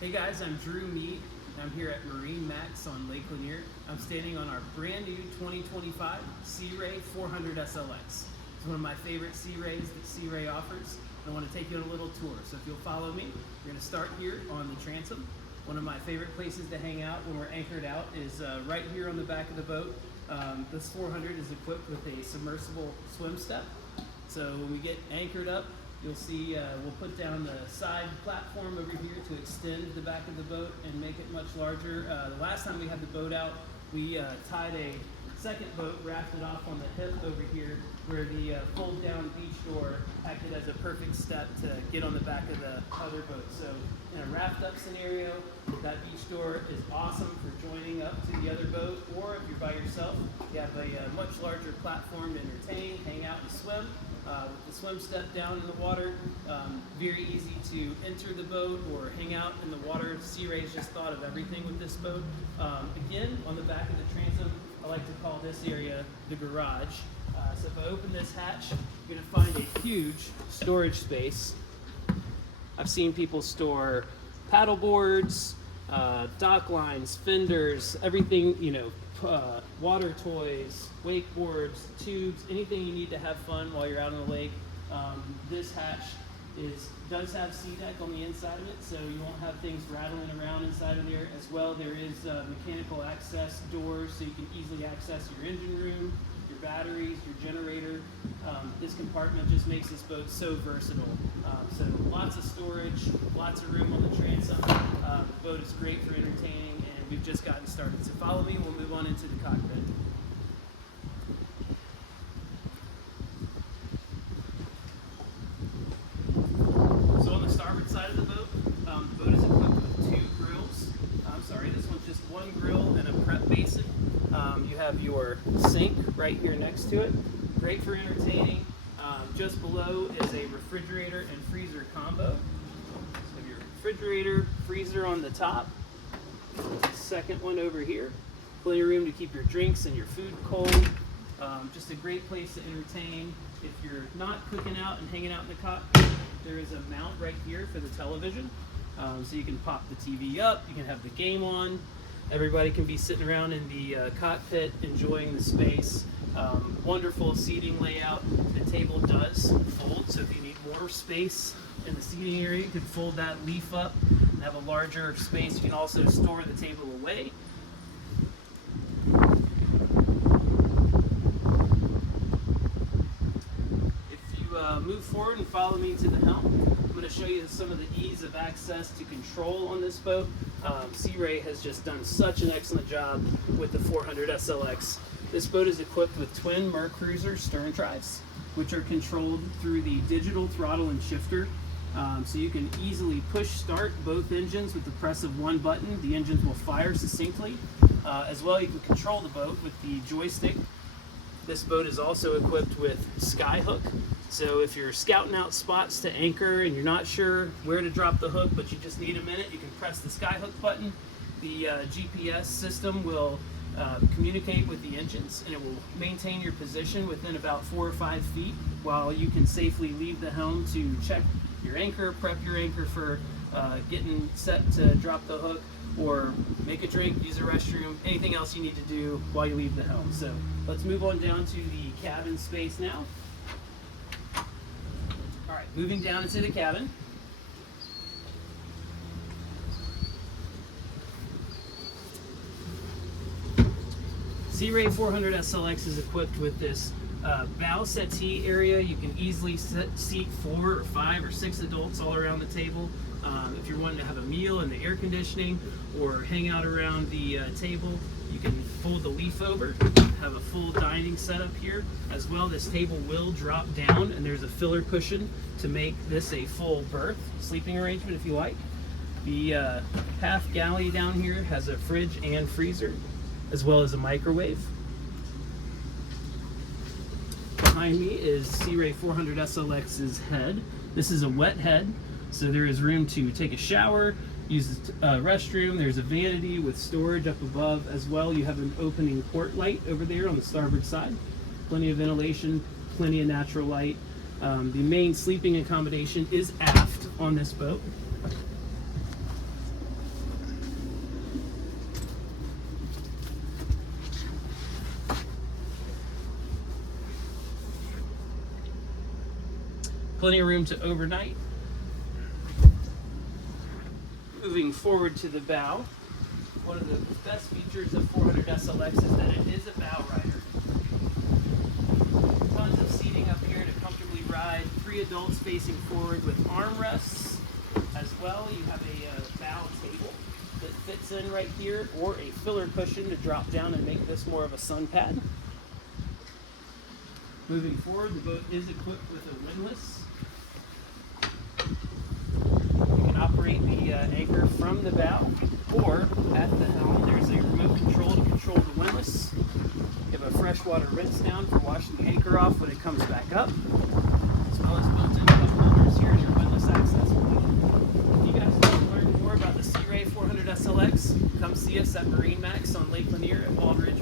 Hey guys, I'm Drew Mead. I'm here at MarineMax on Lake Lanier. I'm standing on our brand new 2025 Sea Ray 400 SLX. It's one of my favorite Sea Rays that Sea Ray offers. I want to take you on a little tour. So if you'll follow me, we're going to start here on the transom. One of my favorite places to hang out when we're anchored out is right here on the back of the boat. This 400 is equipped with a submersible swim step. So when we get anchored up, you'll see we'll put down the side platform over here to extend the back of the boat and make it much larger. The last time we had the boat out, we tied a second boat, rafted off on the hip over here, where the fold down beach door acted as a perfect step to get on the back of the other boat. So in a raft up scenario, that beach door is awesome for joining up to the other boat, or if you're by yourself, you have a much larger platform to entertain, hang out and swim. With the swim step down in the water, very easy to enter the boat or hang out in the water. Sea Ray's just thought of everything with this boat. Again, on the back of the transom, I like to call this area the garage. So if I open this hatch, you're going to find a huge storage space. I've seen people store paddle boards, dock lines, fenders, everything, water toys, wakeboards, tubes, anything you need to have fun while you're out on the lake. This hatch does have sea deck on the inside of it, so you won't have things rattling around inside of there. As well, there is mechanical access doors, so you can easily access your engine room, your batteries, your generator. This compartment just makes this boat so versatile. So lots of storage, lots of room on the transom. The boat is great for entertaining, and we've just gotten started. So follow me, we'll move on into the cockpit. So on the starboard side of the boat is equipped with two grills. This one's just one grill and a prep basin. You have your sink right here next to it. Great for entertaining. Just below is a refrigerator and freezer combo. So your refrigerator, freezer on the top. Second one over here. Plenty of room to keep your drinks and your food cold. Just a great place to entertain. If you're not cooking out and hanging out in the cockpit, there is a mount right here for the television. So you can pop the TV up, you can have the game on. Everybody can be sitting around in the cockpit enjoying the space. Wonderful seating layout. The table does fold, so if you need more space in the seating area, you can fold that leaf up and have a larger space. You can also store the table away. If you move forward and follow me to the helm, I'm going to show you some of the ease of access to control on this boat. Sea Ray has just done such an excellent job with the 400 SLX. This boat is equipped with twin Mercruiser stern drives, which are controlled through the digital throttle and shifter. So you can easily push start both engines with the press of one button. The engines will fire succinctly. As well, you can control the boat with the joystick. This boat is also equipped with Skyhook. So if you're scouting out spots to anchor and you're not sure where to drop the hook, but you just need a minute, you can press the Skyhook button. The GPS system will communicate with the engines, and it will maintain your position within about 4 or 5 feet while you can safely leave the helm to check your anchor, prep your anchor for getting set to drop the hook, or make a drink, use a restroom, anything else you need to do while you leave the helm. So let's move on down to the cabin space now. All right, moving down into the cabin. Sea Ray 400 SLX is equipped with this bow settee area. You can easily seat 4 or 5 or 6 adults all around the table. If you're wanting to have a meal in the air conditioning or hang out around the table, you can fold the leaf over, have a full dining setup here. As well, this table will drop down, and there's a filler cushion to make this a full berth sleeping arrangement if you like. The half galley down here has a fridge and freezer, as well as a microwave. Behind me is Sea Ray 400 SLX's head. This is a wet head, so there is room to take a shower, use a restroom. There's a vanity with storage up above. As well, you have an opening port light over there on the starboard side. Plenty of ventilation, plenty of natural light. The main sleeping accommodation is aft on this boat. Plenty of room to overnight. Moving forward to the bow, one of the best features of 400 SLX is that it is a bow rider. Tons of seating up here to comfortably ride. 3 adults facing forward with armrests. As well, you have a bow table that fits in right here, or a filler cushion to drop down and make this more of a sun pad. Moving forward, the boat is equipped with a windlass. You can operate the anchor from the bow, or at the helm there's a remote control to control the windlass. You have a freshwater rinse down for washing the anchor off when it comes back up, as well as built-in cup holders here in your windlass access point. If you guys want to learn more about the Sea Ray 400 SLX, come see us at MarineMax on Lake Lanier at Wald Ridge